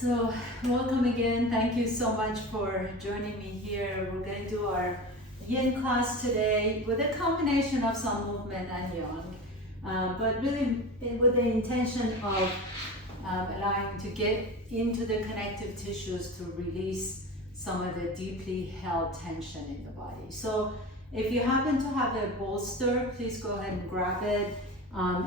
So, welcome again. Thank you so much for joining me here. We're going to do our yin class today with a combination of some movement and yang, but really with the intention of allowing to get into the connective tissues to release some of the deeply held tension in the body. So, if you happen to have a bolster, please go ahead and grab it.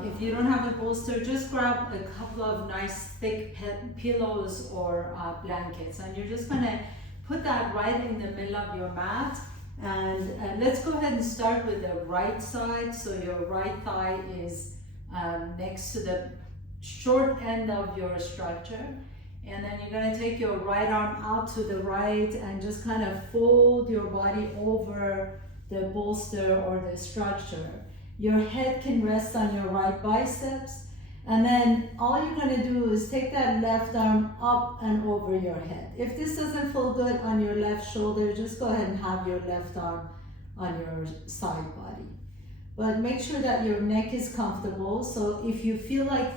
If you don't have a bolster, just grab a couple of nice thick pillows or blankets, and you're just gonna put that right in the middle of your mat. And let's go ahead and start with the right side. So your right thigh is next to the short end of your structure. And then you're gonna take your right arm out to the right and just kind of fold your body over the bolster or the structure. Your head can rest on your right biceps, and then all you're going to do is take that left arm up and over your head. If this doesn't feel good on your left shoulder, just go ahead and have your left arm on your side body. But make sure that your neck is comfortable. So if you feel like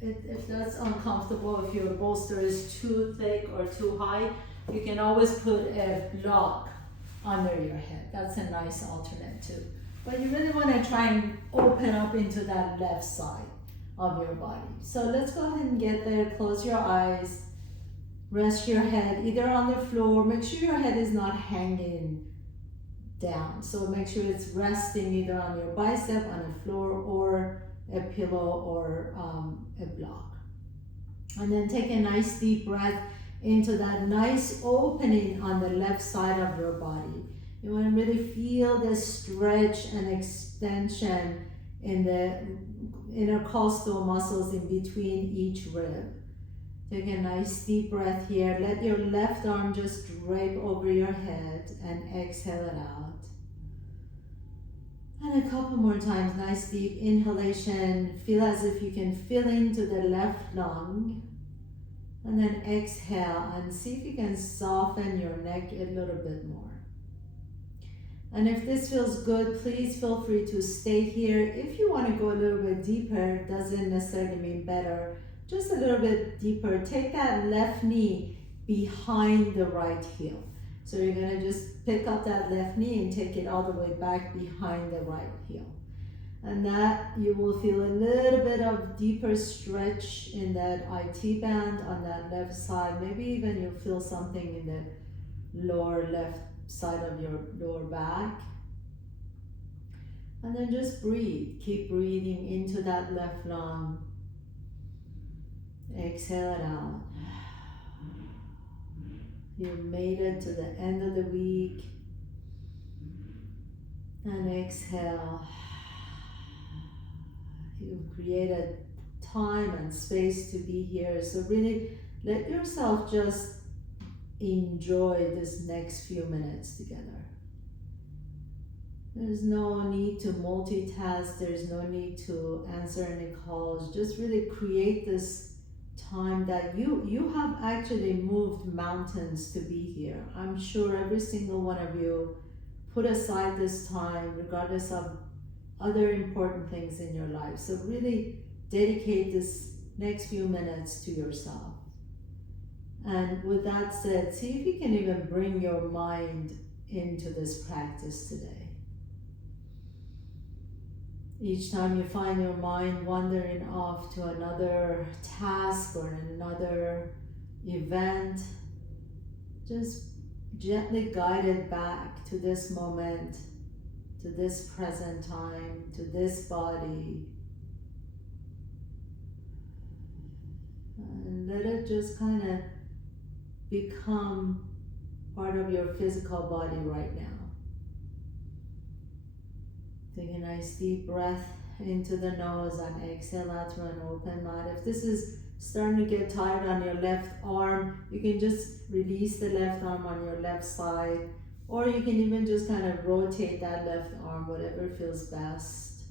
if that's uncomfortable, if your bolster is too thick or too high, you can always put a block under your head. That's a nice alternate too. But you really want to try and open up into that left side of your body. So let's go ahead and get there. Close your eyes. Rest your head either on the floor. Make sure your head is not hanging down. So make sure it's resting either on your bicep, on the floor, or a pillow or a block. And then take a nice deep breath into that nice opening on the left side of your body. You want to really feel the stretch and extension in the intercostal muscles in between each rib. Take a nice deep breath here. Let your left arm just drape over your head and exhale it out. And a couple more times. Nice deep inhalation. Feel as if you can fill into the left lung. And then exhale and see if you can soften your neck a little bit more. And if this feels good, please feel free to stay here. If you want to go a little bit deeper, doesn't necessarily mean better, just a little bit deeper. Take that left knee behind the right heel. So you're going to just pick up that left knee and take it all the way back behind the right heel. And that you will feel a little bit of deeper stretch in that IT band on that left side. Maybe even you'll feel something in the lower left side of your lower back. And then just breathe. Keep breathing into that left lung. Exhale it out. You made it to the end of the week. And exhale. You've created time and space to be here. So really let yourself just enjoy this next few minutes together. There's no need to multitask. There's no need to answer any calls. Just really create this time that you have actually moved mountains to be here. I'm sure every single one of you put aside this time regardless of other important things in your life. So really dedicate this next few minutes to yourself. And with that said, see if you can even bring your mind into this practice today. Each time you find your mind wandering off to another task or another event, just gently guide it back to this moment, to this present time, to this body. And let it just kind of become part of your physical body right now. Take a nice deep breath into the nose and exhale out through an open mouth. If this is starting to get tired on your left arm, you can just release the left arm on your left side, or you can even just kind of rotate that left arm, whatever feels best.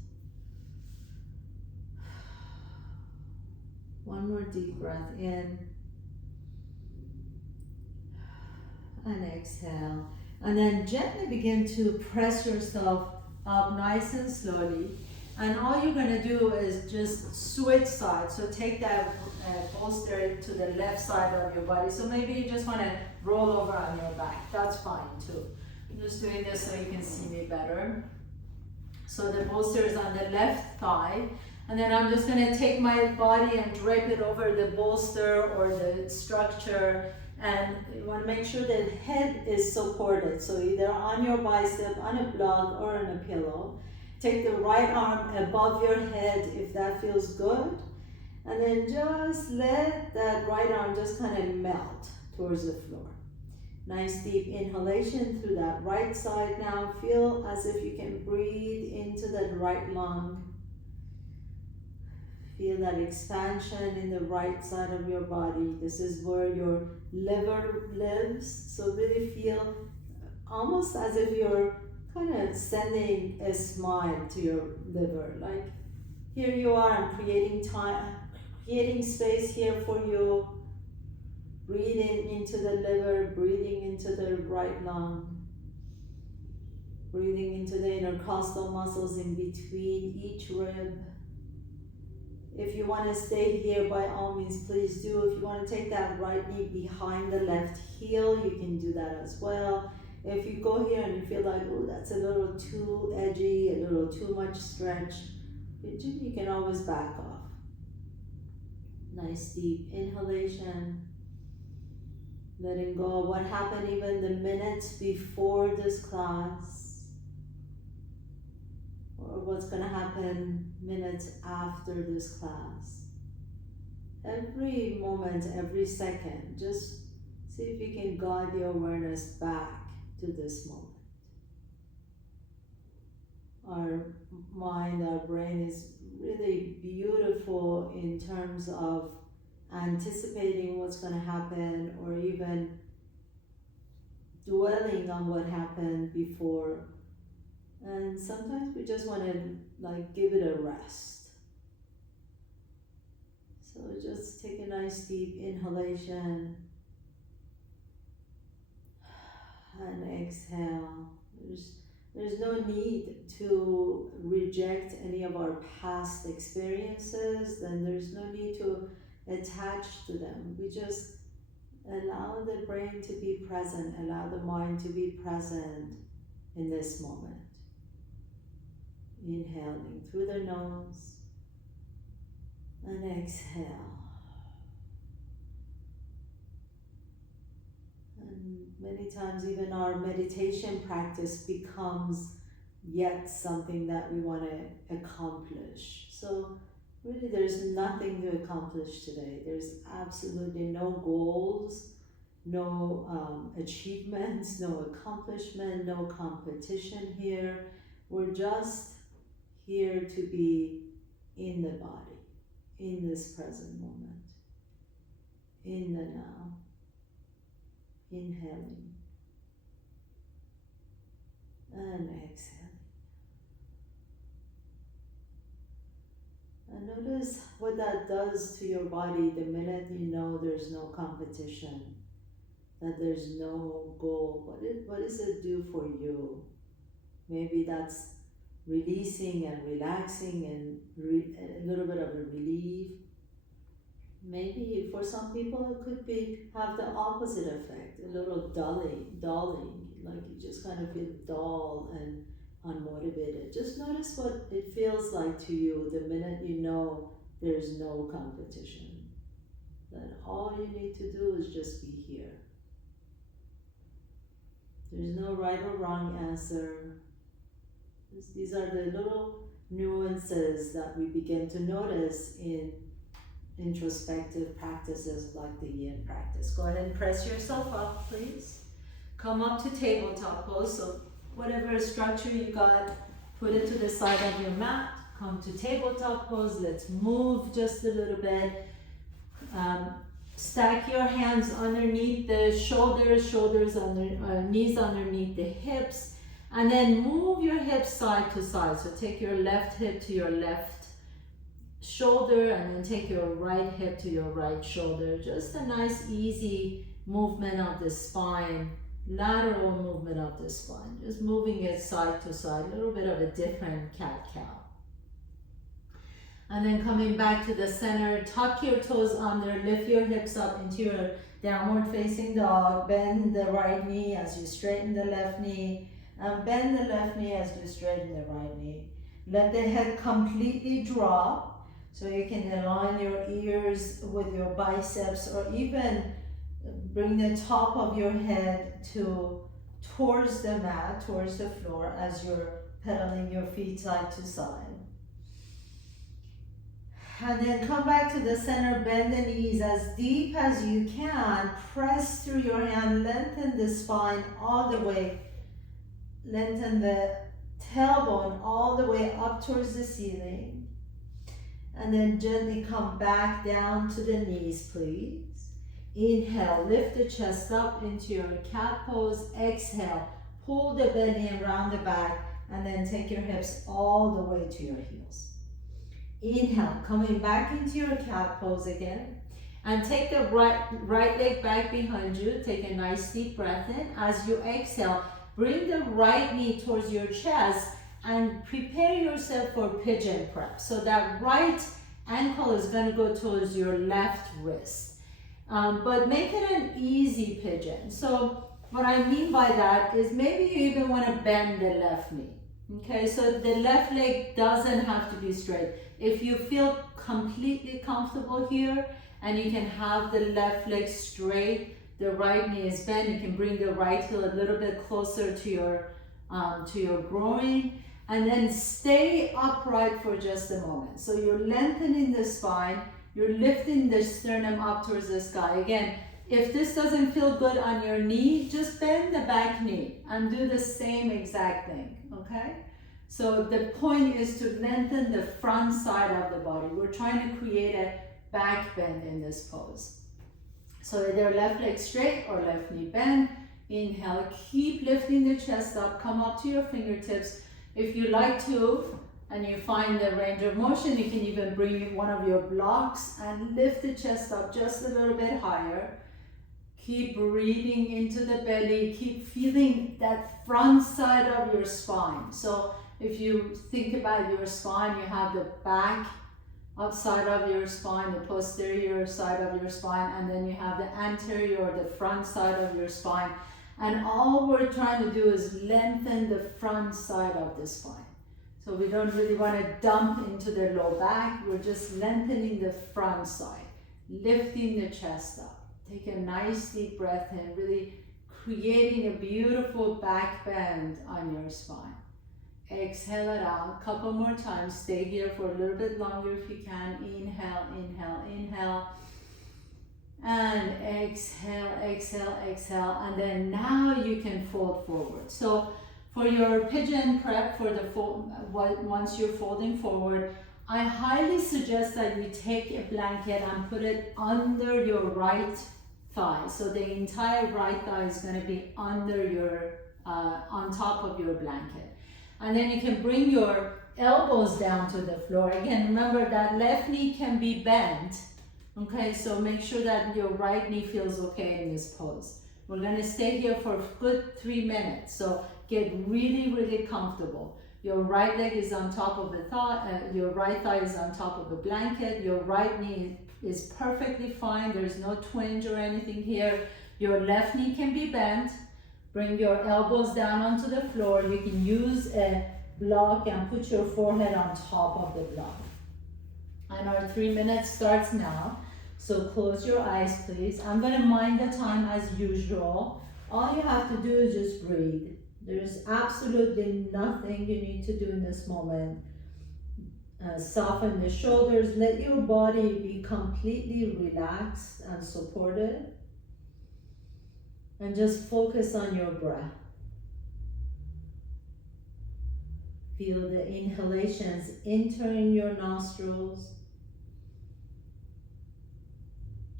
One more deep breath in and exhale. And then gently begin to press yourself up nice and slowly. And all you're gonna do is just switch sides. So take that bolster to the left side of your body. So maybe you just wanna roll over on your back. That's fine too. I'm just doing this so you can see me better. So the bolster is on the left thigh. And then I'm just gonna take my body and drape it over the bolster or the structure. And you wanna make sure that head is supported. So either on your bicep, on a block, or on a pillow. Take the right arm above your head if that feels good. And then just let that right arm just kind of melt towards the floor. Nice deep inhalation through that right side now. Feel as if you can breathe into that right lung. Feel that expansion in the right side of your body. This is where your liver lives. So really feel almost as if you're kind of sending a smile to your liver. Like here you are, I'm creating time, creating space here for you. Breathing into the liver, breathing into the right lung. Breathing into the intercostal muscles in between each rib. If you want to stay here, by all means, please do. If you want to take that right knee behind the left heel, you can do that as well. If you go here and you feel like, oh, that's a little too edgy, a little too much stretch, you can always back off. Nice deep inhalation. Letting go of what happened even the minutes before this class, or what's going to happen minutes after this class. Every moment, every second, just see if you can guide the awareness back to this moment. Our mind, our brain is really beautiful in terms of anticipating what's going to happen, or even dwelling on what happened before. And sometimes we just want to like give it a rest. So just take a nice deep inhalation and exhale. There's no need to reject any of our past experiences, and there's no need to attach to them. We just allow the brain to be present, allow the mind to be present in this moment. Inhaling through the nose and exhale. And many times even our meditation practice becomes yet something that we want to accomplish. So really there's nothing to accomplish today. There's absolutely no goals, no achievements, no accomplishment, no competition here. We're just here to be in the body, in this present moment, in the now. Inhaling and exhaling. And notice what that does to your body the minute you know there's no competition, that there's no goal. What does it do for you? Maybe that's releasing and relaxing and a little bit of a relief. Maybe for some people it could be have the opposite effect, a little dulling, like you just kind of feel dull and unmotivated. Just notice what it feels like to you the minute you know there's no competition. That all you need to do is just be here. There's no right or wrong answer. These are the little nuances that we begin to notice in introspective practices like the yin practice. Go ahead and press yourself up, please. Come up to tabletop pose. So whatever structure you got, put it to the side of your mat. Come to tabletop pose. Let's move just a little bit. Stack your hands underneath the shoulders, knees underneath the hips, and then move your hips side to side. So take your left hip to your left shoulder, and then take your right hip to your right shoulder. Just a nice easy movement of the spine, lateral movement of the spine, just moving it side to side, a little bit of a different cat-cow. And then coming back to the center, tuck your toes under, lift your hips up into your downward facing dog. Bend the right knee as you straighten the left knee. And bend the left knee as you straighten the right knee. Let the head completely drop so you can align your ears with your biceps, or even bring the top of your head towards the mat, towards the floor as you're pedaling your feet side to side. And then come back to the center, bend the knees as deep as you can. Press through your hand, lengthen the spine all the way. Lengthen the tailbone all the way up towards the ceiling. And then gently come back down to the knees, please. Inhale, lift the chest up into your cat pose. Exhale, pull the belly around the back, and then take your hips all the way to your heels. Inhale, coming back into your cat pose again. And take the right leg back behind you. Take a nice deep breath in. As you exhale, bring the right knee towards your chest and prepare yourself for pigeon prep. So that right ankle is going to go towards your left wrist. But make it an easy pigeon. So what I mean by that is maybe you even want to bend the left knee. Okay, so the left leg doesn't have to be straight. If you feel completely comfortable here and you can have the left leg straight, the right knee is bent, you can bring the right heel a little bit closer to your groin, and then stay upright for just a moment. So you're lengthening the spine, you're lifting the sternum up towards the sky. Again, if this doesn't feel good on your knee, just bend the back knee and do the same exact thing, okay? So the point is to lengthen the front side of the body. We're trying to create a back bend in this pose. So either left leg straight or left knee bend. Inhale, keep lifting the chest up, come up to your fingertips. If you like to, and you find the range of motion, you can even bring one of your blocks and lift the chest up just a little bit higher. Keep breathing into the belly, keep feeling that front side of your spine. So if you think about your spine, you have the back outside of your spine, the posterior side of your spine, and then you have the anterior or the front side of your spine. And all we're trying to do is lengthen the front side of the spine. So we don't really want to dump into the low back, we're just lengthening the front side, lifting the chest up. Take a nice deep breath in, really creating a beautiful back bend on your spine. Exhale it out, a couple more times. Stay here for a little bit longer if you can. Inhale, inhale, inhale. And exhale, exhale, exhale. And then now you can fold forward. So for your pigeon prep, for the once you're folding forward, I highly suggest that you take a blanket and put it under your right thigh. So the entire right thigh is going to be under your, on top of your blanket. And then you can bring your elbows down to the floor. Again, remember that left knee can be bent. Okay, so make sure that your right knee feels okay in this pose. We're going to stay here for a good 3 minutes. So get really, really comfortable. Your right leg is on top of the thigh, your right thigh is on top of the blanket. Your right knee is perfectly fine. There's no twinge or anything here. Your left knee can be bent. Bring your elbows down onto the floor. You can use a block and put your forehead on top of the block. And our 3 minutes starts now. So close your eyes, please. I'm going to mind the time as usual. All you have to do is just breathe. There's absolutely nothing you need to do in this moment. Soften the shoulders. Let your body be completely relaxed and supported. And just focus on your breath. Feel the inhalations entering your nostrils,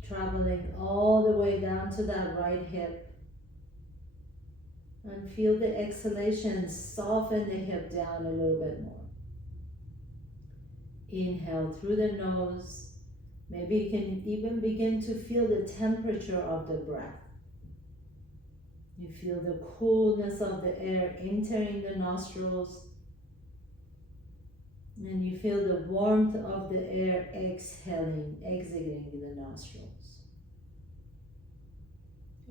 traveling all the way down to that right hip. And feel the exhalations soften the hip down a little bit more. Inhale through the nose. Maybe you can even begin to feel the temperature of the breath. You feel the coolness of the air entering the nostrils And you feel the warmth of the air exhaling, exiting the nostrils.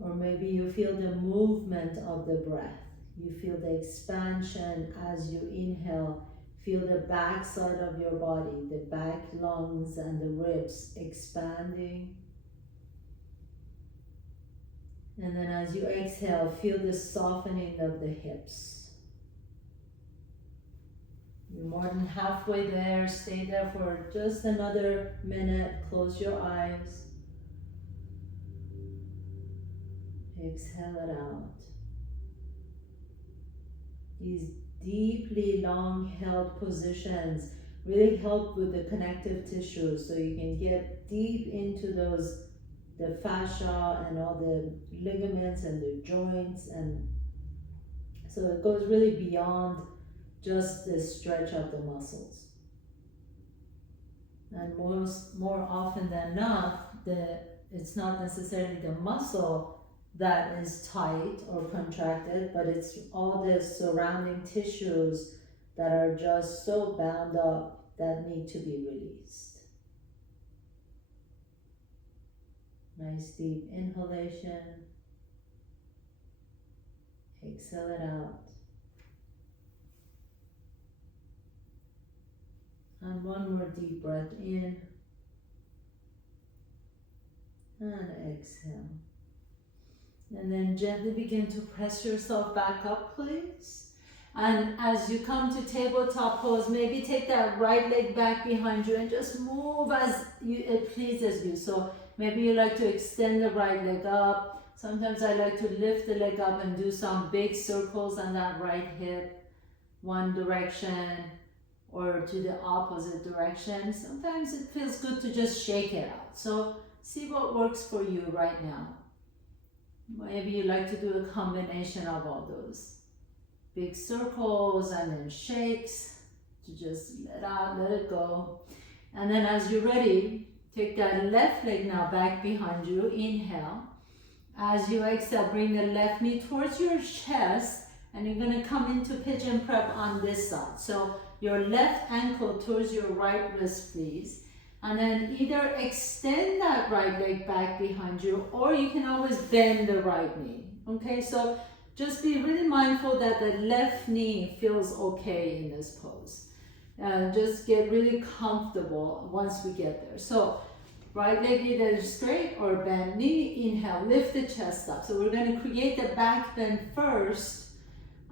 Or maybe you feel the movement of the breath. You feel the expansion as you inhale. Feel the back side of your body, the back lungs and the ribs expanding. And then as you exhale, feel the softening of the hips. You're more than halfway there. Stay there for just another minute. Close your eyes. Exhale it out. These deeply long held positions really help with the connective tissues, so you can get deep into those, the fascia and all the ligaments and the joints, and so it goes really beyond just the stretch of the muscles. And more often than not, it's not necessarily the muscle that is tight or contracted, but it's all the surrounding tissues that are just so bound up that need to be released. Nice deep inhalation. Exhale it out. And one more deep breath in. And exhale. And then gently begin to press yourself back up, please. And as you come to tabletop pose, maybe take that right leg back behind you and just move as it pleases you. So maybe you like to extend the right leg up. Sometimes I like to lift the leg up and do some big circles on that right hip, one direction or to the opposite direction. Sometimes it feels good to just shake it out. So see what works for you right now. Maybe you like to do a combination of all those. Big circles and then shakes to just let out, let it go. And then as you're ready, take that left leg now back behind you. Inhale. As you exhale, bring the left knee towards your chest and you're going to come into pigeon prep on this side. So your left ankle towards your right wrist, please. And then either extend that right leg back behind you, or you can always bend the right knee. Okay, so just be really mindful that the left knee feels okay in this pose. Just get really comfortable once we get there. So right leg either straight or bend knee. Inhale, lift the chest up. So we're going to create the back bend first.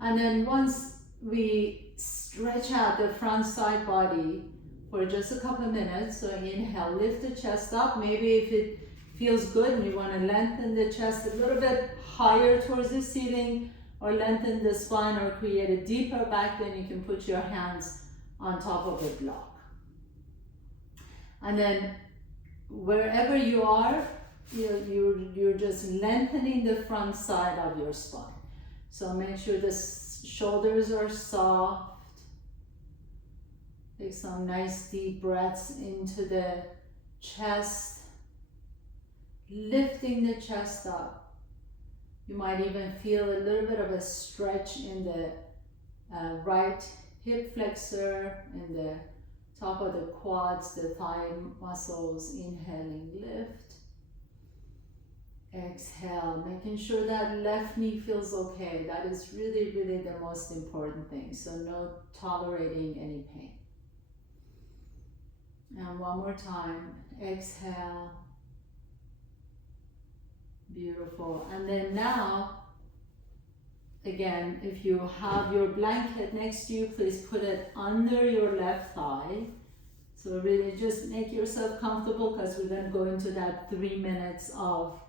And then once we stretch out the front side body, for just a couple of minutes. So inhale, lift the chest up. Maybe if it feels good and you want to lengthen the chest a little bit higher towards the ceiling, or lengthen the spine, or create a deeper back bend, you can put your hands on top of a block. And then wherever you are, you're just lengthening the front side of your spine. So make sure the shoulders are soft. Take some nice deep breaths into the chest, lifting the chest up. You might even feel a little bit of a stretch in the right hip flexor, in the top of the quads, the thigh muscles. Inhaling, lift. Exhale, making sure that left knee feels okay. That is really, really the most important thing. So no tolerating any pain. And one more time, exhale. Beautiful. And then now, again, if you have your blanket next to you, please put it under your left thigh. So really just make yourself comfortable, because we're going to go into that 3 minutes of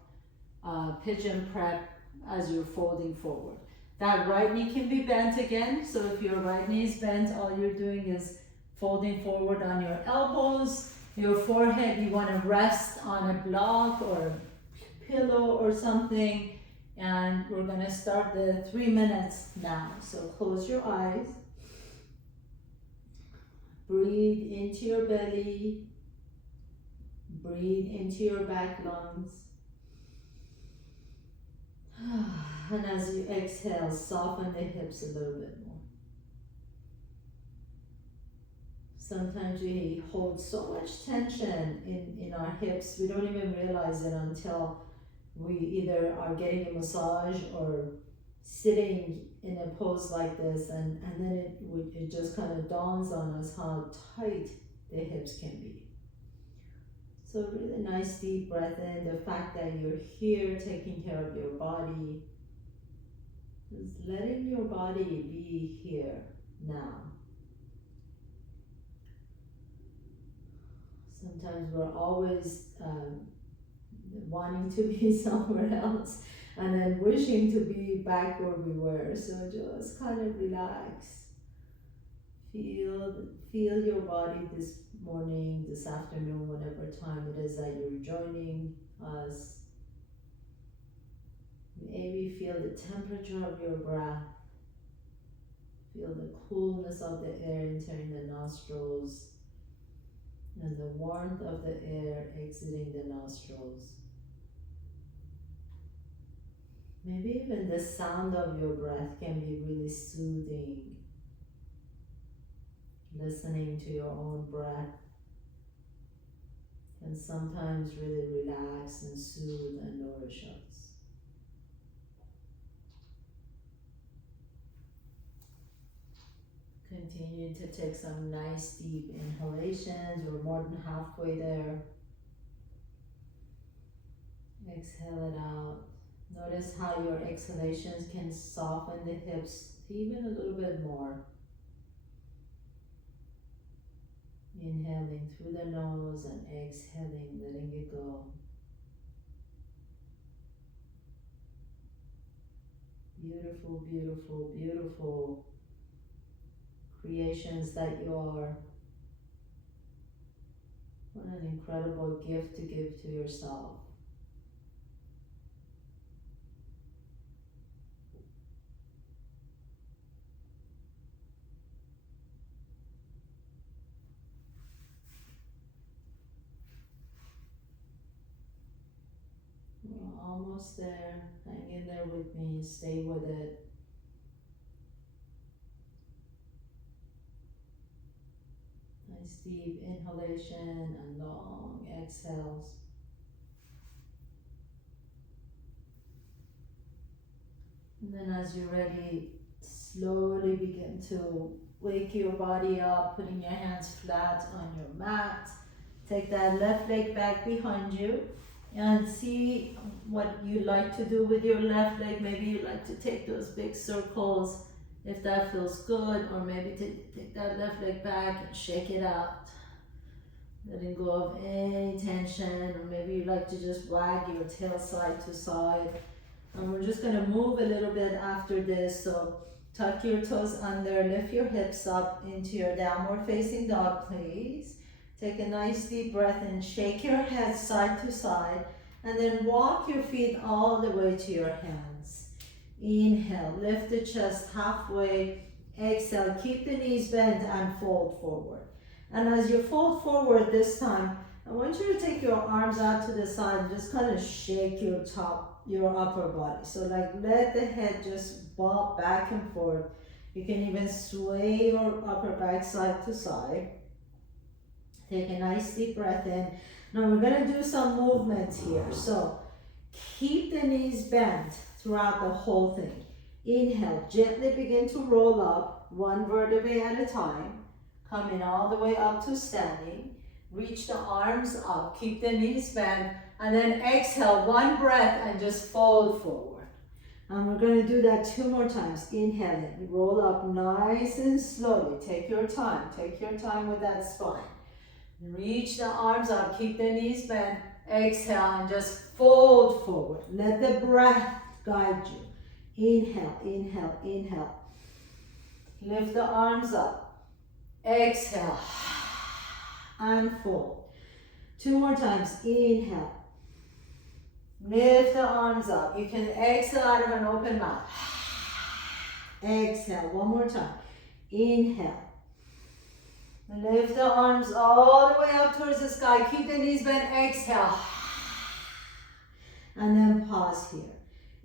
pigeon prep as you're folding forward. That right knee can be bent again. So if your right knee is bent, all you're doing is folding forward on your elbows. Your forehead, you want to rest on a block or a pillow or something. And we're going to start the 3 minutes now. So close your eyes. Breathe into your belly. Breathe into your back lungs. And as you exhale, soften the hips a little bit more. Sometimes we hold so much tension in our hips, we don't even realize it until we either are getting a massage or sitting in a pose like this, and then it just kind of dawns on us how tight the hips can be. So really nice deep breath in, the fact that you're here taking care of your body, just letting your body be here now. Sometimes we're always wanting to be somewhere else and then wishing to be back where we were. So just kind of relax. Feel your body this morning, this afternoon, whatever time it is that you're joining us. Maybe feel the temperature of your breath. Feel the coolness of the air entering the nostrils and the warmth of the air exiting the nostrils. Maybe even the sound of your breath can be really soothing. Listening to your own breath can sometimes really relax and soothe and nourish us. Continue to take some nice deep inhalations. We're more than halfway there. Exhale it out. Notice how your exhalations can soften the hips even a little bit more. Inhaling through the nose and exhaling, letting it go. Beautiful, beautiful, beautiful creations that you are. What an incredible gift to give to yourself. We're almost there. Hang in there with me. Stay with it. Nice deep inhalation and long exhales. And then as you're ready, slowly begin to wake your body up, putting your hands flat on your mat. Take that left leg back behind you and see what you like to do with your left leg. Maybe you like to take those big circles if that feels good, or maybe take that left leg back and shake it out. Letting go of any tension, or maybe you like to just wag your tail side to side. And we're just gonna move a little bit after this, so tuck your toes under, lift your hips up into your downward facing dog, please. Take a nice deep breath and shake your head side to side, and then walk your feet all the way to your hands. Inhale, lift the chest halfway. Exhale, keep the knees bent and fold forward. And as you fold forward this time, I want you to take your arms out to the side and just kind of shake your upper body. So like let the head just bob back and forth. You can even sway your upper back side to side. Take a nice deep breath in. Now we're going to do some movements here. So keep the knees bent throughout the whole thing. Inhale, gently begin to roll up one vertebrae at a time. Coming all the way up to standing. Reach the arms up, keep the knees bent, and then exhale, one breath and just fold forward. And we're going to do that 2 more times. Inhaling, roll up nice and slowly. Take your time with that spine. Reach the arms up, keep the knees bent, exhale and just fold forward. Let the breath guide you. Inhale, inhale, inhale. Lift the arms up, exhale and fold. 2 more times, inhale. Lift the arms up. You can exhale out of an open mouth. Exhale, 1 more time. Inhale. Lift the arms all the way up towards the sky. Keep the knees bent. Exhale. And then pause here.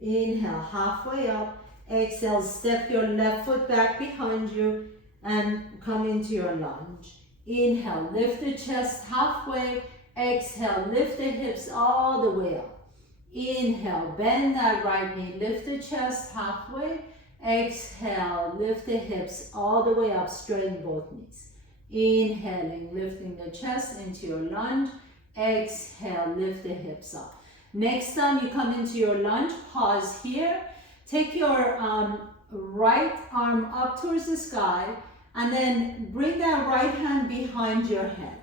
Inhale, halfway up. Exhale, step your left foot back behind you and come into your lunge. Inhale, lift the chest halfway. Exhale, lift the hips all the way up. Inhale, bend that right knee, lift the chest halfway. Exhale, lift the hips all the way up, straighten both knees. Inhaling, lifting the chest into your lunge. Exhale, lift the hips up. Next time you come into your lunge, pause here. Take your right arm up towards the sky and then bring that right hand behind your head.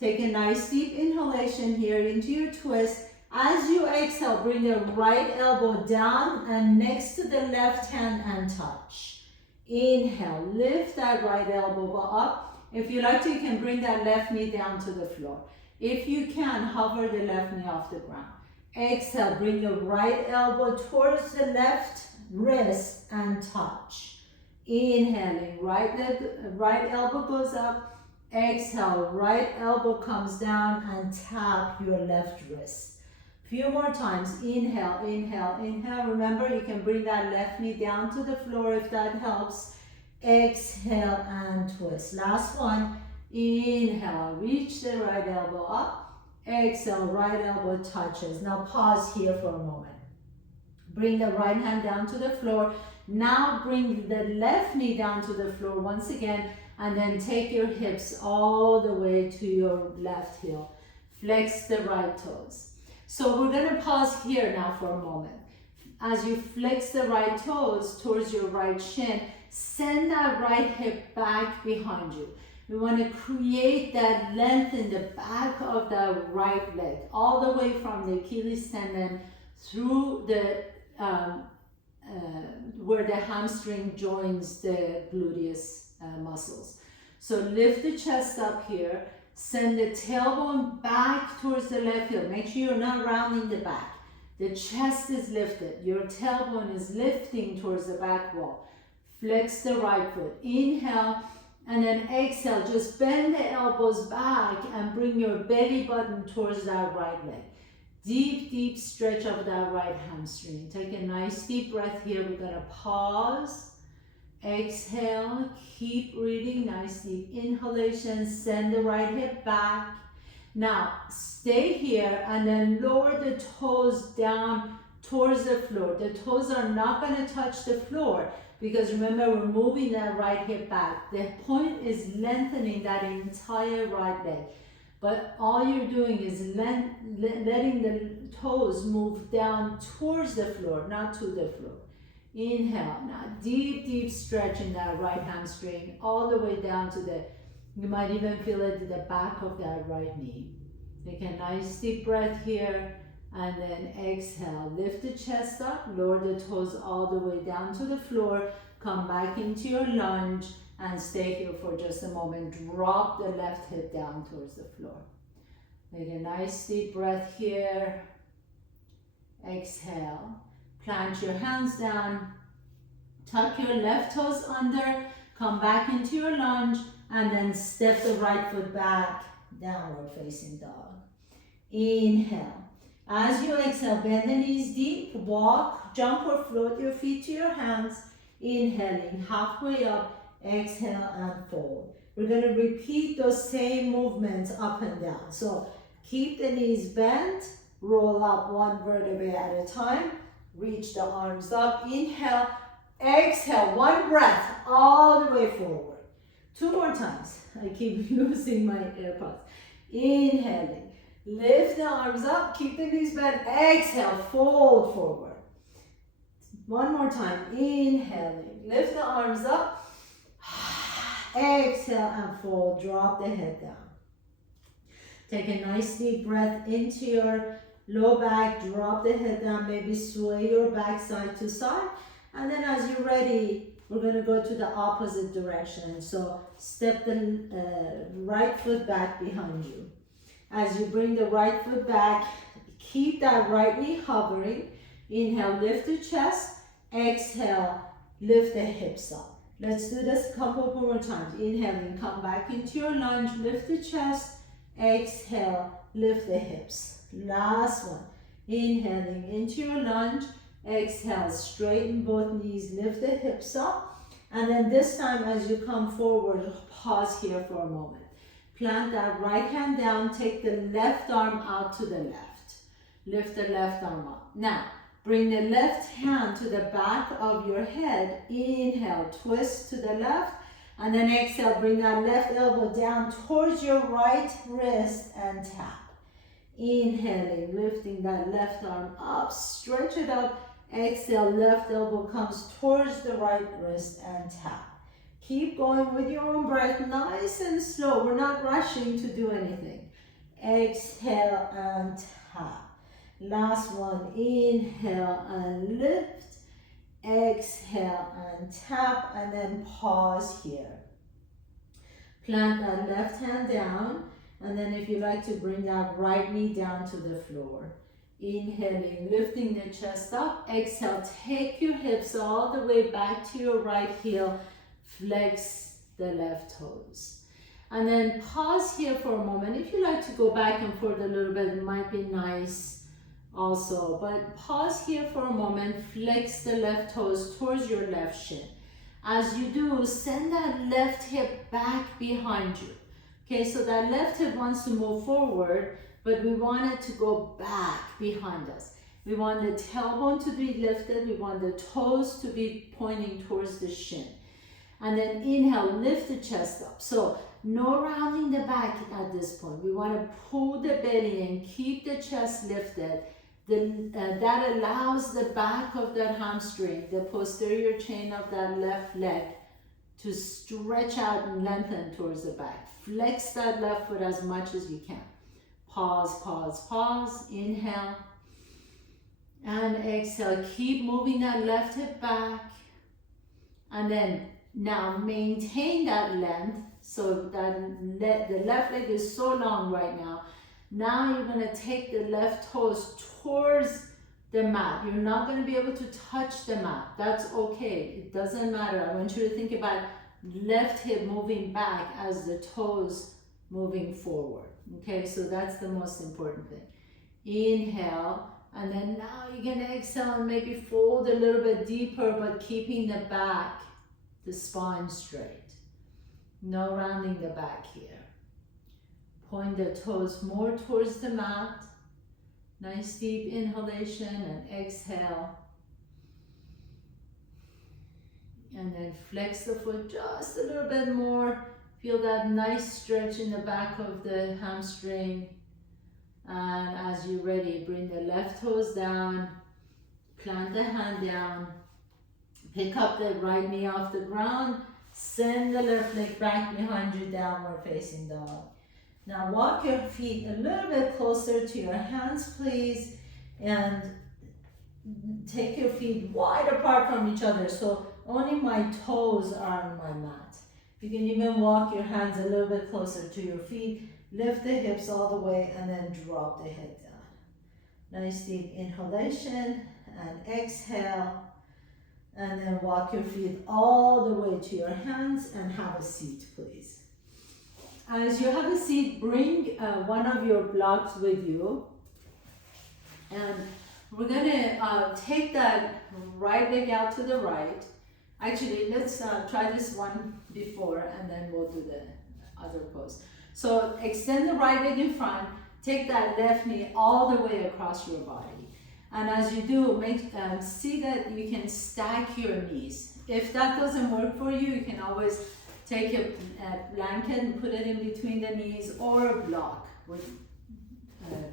Take a nice deep inhalation here into your twist. As you exhale, bring the right elbow down and next to the left hand and touch. Inhale, lift that right elbow up. If you like to, you can bring that left knee down to the floor. If you can, hover the left knee off the ground. Exhale, bring the right elbow towards the left wrist and touch. Inhaling, right elbow goes up. Exhale, right elbow comes down and tap your left wrist. Few more times. Inhale, inhale, inhale. Remember, you can bring that left knee down to the floor if that helps. Exhale and twist. Last one. Inhale, reach the right elbow up. Exhale, right elbow touches. Now pause here for a moment. Bring the right hand down to the floor. Now bring the left knee down to the floor once again, and then take your hips all the way to your left heel. Flex the right toes. So we're going to pause here now for a moment. As you flex the right toes towards your right shin, send that right hip back behind you. We want to create that length in the back of the right leg, all the way from the Achilles tendon through the where the hamstring joins the gluteus muscles. So lift the chest up here. Send the tailbone back towards the left heel. Make sure you're not rounding the back. The chest is lifted. Your tailbone is lifting towards the back wall. Flex the right foot. Inhale and then exhale. Just bend the elbows back and bring your belly button towards that right leg. Deep, deep stretch of that right hamstring. Take a nice deep breath here. We're going to pause. Exhale, keep breathing, nice deep inhalation, send the right hip back. Now, stay here and then lower the toes down towards the floor. The toes are not going to touch the floor because remember, we're moving that right hip back. The point is lengthening that entire right leg. But all you're doing is letting the toes move down towards the floor, not to the floor. Inhale, now deep, deep stretch in that right hamstring, all the way down to you might even feel it in the back of that right knee. Take a nice deep breath here, and then exhale. Lift the chest up, lower the toes all the way down to the floor, come back into your lunge, and stay here for just a moment. Drop the left hip down towards the floor. Take a nice deep breath here. Exhale. Plant your hands down, tuck your left toes under, come back into your lunge, and then step the right foot back, downward facing dog. Inhale. As you exhale, bend the knees deep, walk, jump or float your feet to your hands. Inhaling, halfway up, exhale and fold. We're going to repeat those same movements up and down. So keep the knees bent, roll up one vertebrae at a time. Reach the arms up. Inhale, exhale, one breath all the way forward. Two more times. I keep losing my AirPods. Inhaling, lift the arms up, keep the knees bent. Exhale, fold forward. One more time. Inhaling, lift the arms up. Exhale and fold. Drop the head down. Take a nice deep breath into your low back, drop the head down, maybe sway your back side to side. And then as you're ready, we're going to go to the opposite direction. So step the right foot back behind you. As you bring the right foot back, keep that right knee hovering. Inhale, lift the chest. Exhale, lift the hips up. Let's do this a couple more times. Inhaling, come back into your lunge, lift the chest. Exhale, lift the hips. Last one. Inhaling into your lunge. Exhale, straighten both knees, lift the hips up. And then this time as you come forward, pause here for a moment. Plant that right hand down, take the left arm out to the left. Lift the left arm up. Now, bring the left hand to the back of your head. Inhale, twist to the left. And then exhale, bring that left elbow down towards your right wrist and tap. Inhaling, lifting that left arm up, stretch it up. Exhale, left elbow comes towards the right wrist and tap. Keep going with your own breath, nice and slow. We're not rushing to do anything. Exhale and tap. Last one, inhale and lift. Exhale and tap, and then pause here. Plant that left hand down, and then if you like to bring that right knee down to the floor. Inhaling, lifting the chest up. Exhale, take your hips all the way back to your right heel. Flex the left toes. And then pause here for a moment. If you like to go back and forth a little bit, it might be nice also. But pause here for a moment. Flex the left toes towards your left shin. As you do, send that left hip back behind you. Okay, so that left hip wants to move forward, but we want it to go back behind us. We want the tailbone to be lifted. We want the toes to be pointing towards the shin. And then inhale, lift the chest up. So no rounding the back at this point. We want to pull the belly in, keep the chest lifted. That allows the back of that hamstring, the posterior chain of that left leg, to stretch out and lengthen towards the back. Flex that left foot as much as you can. Pause, pause, pause. Inhale and exhale. Keep moving that left hip back. And then now maintain that length. So that the left leg is so long right now. Now you're going to take the left toes towards the mat. You're not going to be able to touch the mat. That's okay. It doesn't matter. I want you to think about left hip moving back as the toes moving forward. Okay, so that's the most important thing. Inhale, and then now you're going to exhale and maybe fold a little bit deeper, but keeping the back, the spine straight. No rounding the back here. Point the toes more towards the mat. Nice deep inhalation and exhale. And then flex the foot just a little bit more. Feel that nice stretch in the back of the hamstring. And as you're ready, bring the left toes down. Plant the hand down. Pick up the right knee off the ground. Send the left leg back behind you, downward facing dog. Now walk your feet a little bit closer to your hands, please. And take your feet wide apart from each other. So only my toes are on my mat. You can even walk your hands a little bit closer to your feet. Lift the hips all the way and then drop the head down. Nice deep inhalation and exhale. And then walk your feet all the way to your hands and have a seat, please. As you have a seat, bring one of your blocks with you. And we're going to take that right leg out to the right. Actually, let's try this one before and then we'll do the other pose. So extend the right leg in front. Take that left knee all the way across your body. And as you do, see that you can stack your knees. If that doesn't work for you, you can always take a blanket and put it in between the knees, or a block would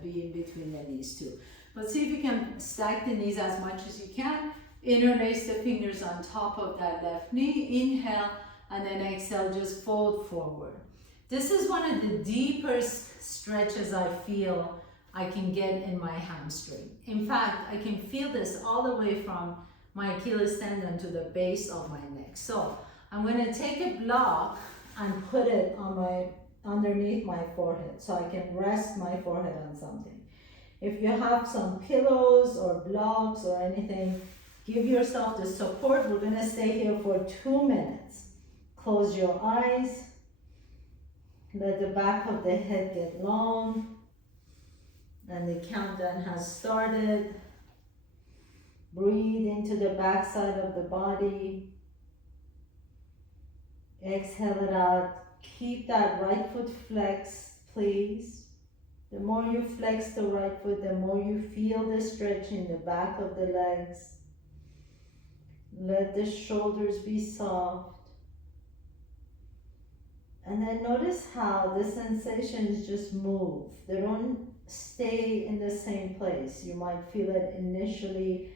be in between the knees too. But see if you can stack the knees as much as you can. Interlace the fingers on top of that left knee. Inhale, and then exhale, just fold forward. This is one of the deepest stretches I feel I can get in my hamstring. In fact, I can feel this all the way from my Achilles tendon to the base of my neck. So I'm going to take a block and put it on underneath my forehead so I can rest my forehead on something. If you have some pillows or blocks or anything, give yourself the support. We're going to stay here for 2 minutes. Close your eyes. Let the back of the head get long. And the countdown has started. Breathe into the back side of the body. Exhale it out. keep that right foot flexed, please. The more you flex the right foot, the more you feel the stretch in the back of the legs. Let the shoulders be soft. And then notice how the sensations just move. They don't stay in the same place. You might feel it initially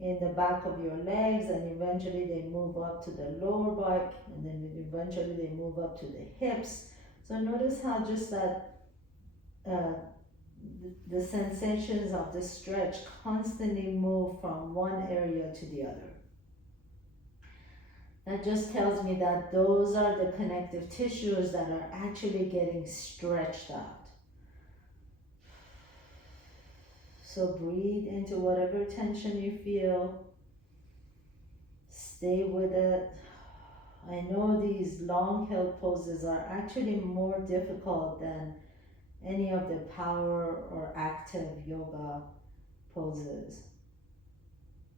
in the back of your legs, and eventually they move up to the lower back, and then eventually they move up to the hips. So notice how just that the sensations of the stretch constantly move from one area to the other. That just tells me that those are the connective tissues that are actually getting stretched out. So breathe into whatever tension you feel. Stay with it. I know these long held poses are actually more difficult than any of the power or active yoga poses.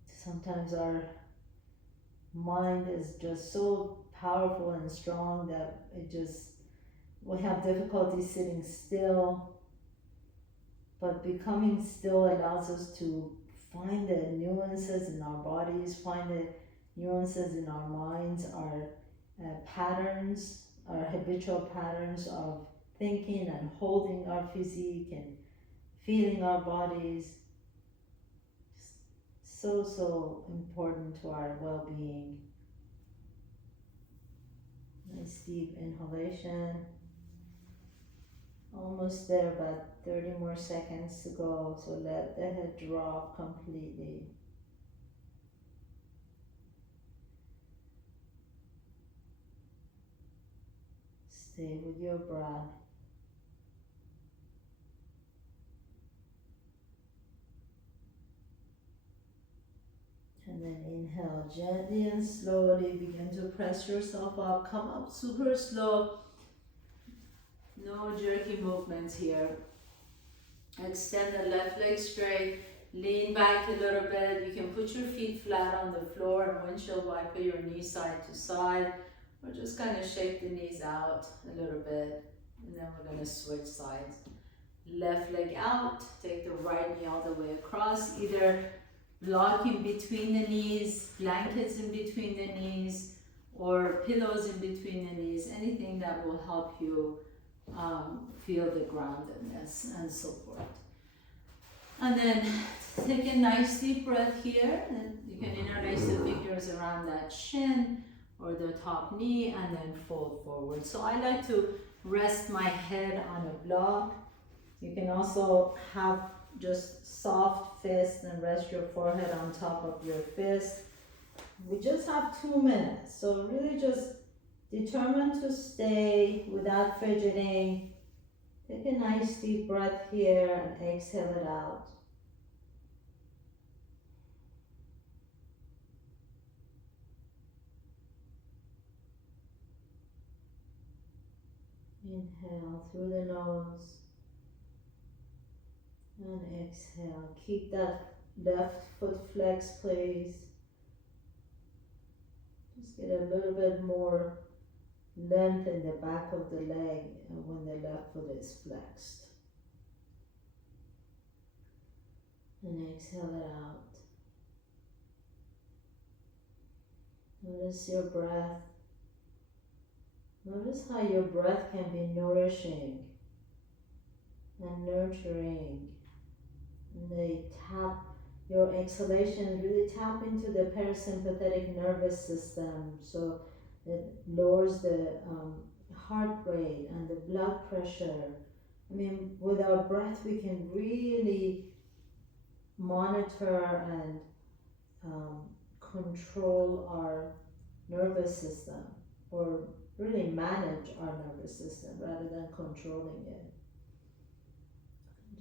Sometimes our mind is just so powerful and strong that we have difficulty sitting still, but becoming still allows us to find the nuances in our bodies, find the nuances in our minds, our patterns, our habitual patterns of thinking and holding our physique and feeling our bodies. So important to our well-being. Nice deep inhalation. Almost there, about 30 more seconds to go, so let the head drop completely. Stay with your breath. And then inhale gently and slowly. Begin to press yourself up. Come up super slow. No jerky movements here. Extend the left leg straight. Lean back a little bit. You can put your feet flat on the floor and windshield wiper your knees side to side. Or just kind of shake the knees out a little bit. And then we're going to switch sides. Left leg out. Take the right knee all the way across. Either blocking between the knees, blankets in between the knees, or pillows in between the knees, anything that will help you feel the groundedness and support. And then take a nice deep breath here, and you can interlace the fingers around that shin or the top knee and then fold forward. So I like to rest my head on a block. You can also have just soft fist and rest your forehead on top of your fist. We just have 2 minutes, so really just determined to stay without fidgeting. Take a nice deep breath here and exhale it out. Inhale through the nose and exhale. Keep that left foot flexed, please. Just get a little bit more length in the back of the leg when the left foot is flexed. And exhale it out. Notice your breath. Notice how your breath can be nourishing and nurturing. And they tap, your exhalations really tap into the parasympathetic nervous system. So it lowers the heart rate and the blood pressure. I mean, with our breath, we can really monitor and control our nervous system, or really manage our nervous system rather than controlling it.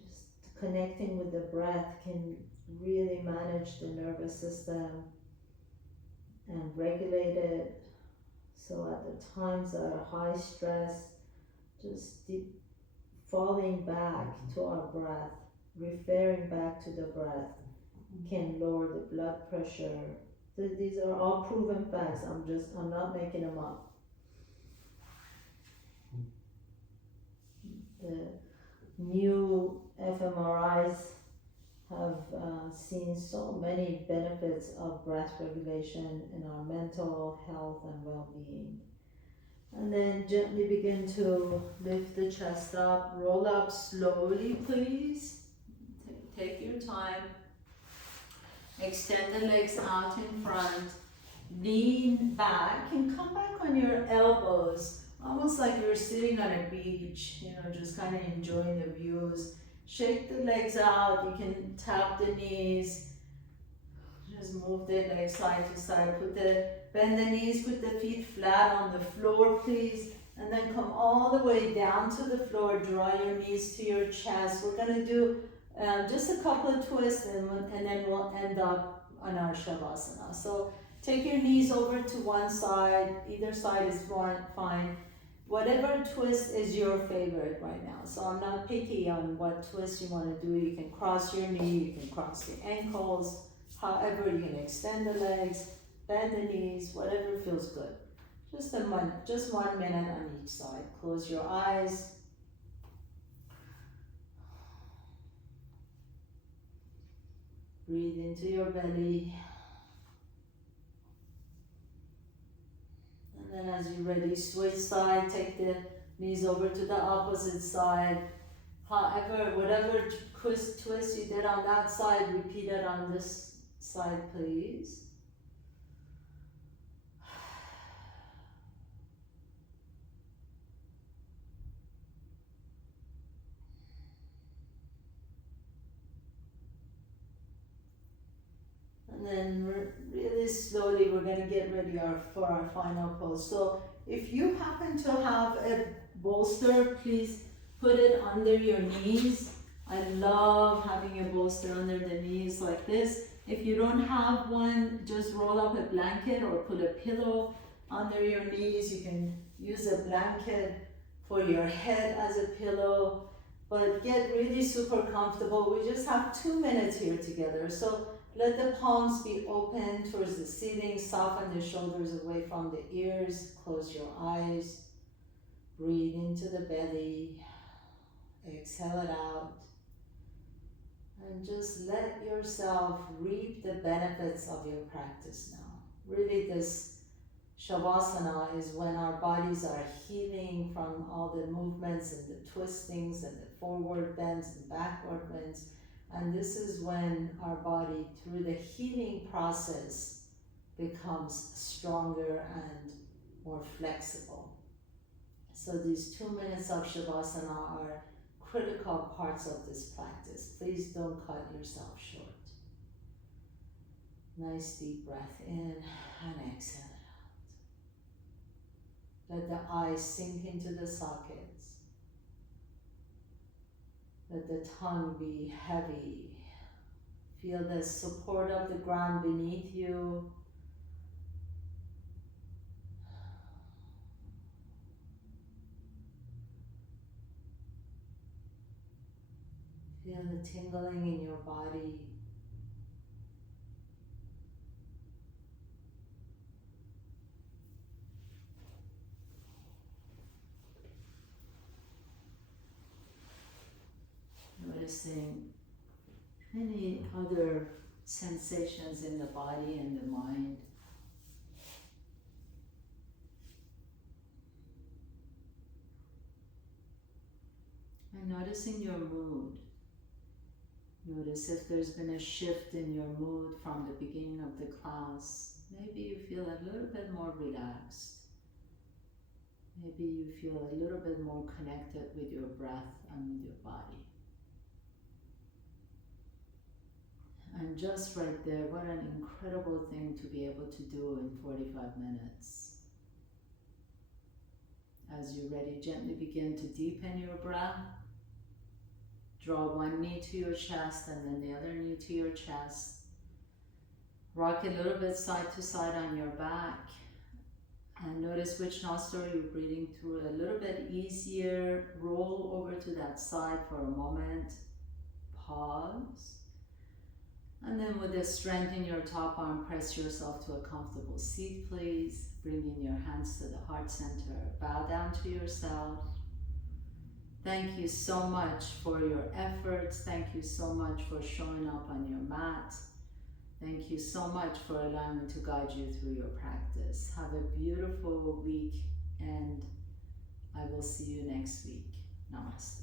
Just connecting with the breath can really manage the nervous system and regulate it. So at the times that are high stress, just falling back to our breath, referring back to the breath, can lower the blood pressure. These are all proven facts. I'm not making them up. The new fMRIs have seen so many benefits of breath regulation in our mental health and well-being. And then gently begin to lift the chest up, roll up slowly, please. Take your time. Extend the legs out in front. Lean back and come back on your elbows, almost like you're sitting on a beach, just kind of enjoying the views. Shake the legs out. You can tap the knees. Just move the legs side to side. Bend the knees, put the feet flat on the floor, please. And then come all the way down to the floor. Draw your knees to your chest. We're going to do just a couple of twists and then we'll end up on our Shavasana. So take your knees over to one side. Either side is fine. Whatever twist is your favorite right now. So I'm not picky on what twist you want to do. You can cross your knee, you can cross the ankles. However, you can extend the legs, bend the knees, whatever feels good. Just 1 minute on each side. Close your eyes. Breathe into your belly. And then as you're ready, switch side, take the knees over to the opposite side. However, whatever twist you did on that side, repeat it on this side, please. And then really slowly we're going to get ready for our final pose. So if you happen to have a bolster, please put it under your knees. I love having a bolster under the knees like this. If you don't have one, just roll up a blanket or put a pillow under your knees. You can use a blanket for your head as a pillow, but get really super comfortable. We just have 2 minutes here together. So let the palms be open towards the ceiling. Soften the shoulders away from the ears. Close your eyes. Breathe into the belly. Exhale it out. And just let yourself reap the benefits of your practice now. Really, this Shavasana is when our bodies are healing from all the movements and the twistings and the forward bends and backward bends. And this is when our body, through the healing process, becomes stronger and more flexible. So these 2 minutes of Shavasana are critical parts of this practice. Please don't cut yourself short. Nice deep breath in and exhale it out. Let the eyes sink into the sockets. Let the tongue be heavy. Feel the support of the ground beneath you. Feel the tingling in your body. Noticing any other sensations in the body and the mind. And noticing your mood. Notice if there's been a shift in your mood from the beginning of the class. Maybe you feel a little bit more relaxed. Maybe you feel a little bit more connected with your breath and with your body. And just right there, what an incredible thing to be able to do in 45 minutes. As you're ready, gently begin to deepen your breath. Draw one knee to your chest and then the other knee to your chest. Rock a little bit side to side on your back. And notice which nostril you're breathing through a little bit easier. Roll over to that side for a moment. Pause. And then with the strength in your top arm, press yourself to a comfortable seat, please. Bring in your hands to the heart center. Bow down to yourself. Thank you so much for your efforts. Thank you so much for showing up on your mat. Thank you so much for allowing me to guide you through your practice. Have a beautiful week, and I will see you next week. Namaste.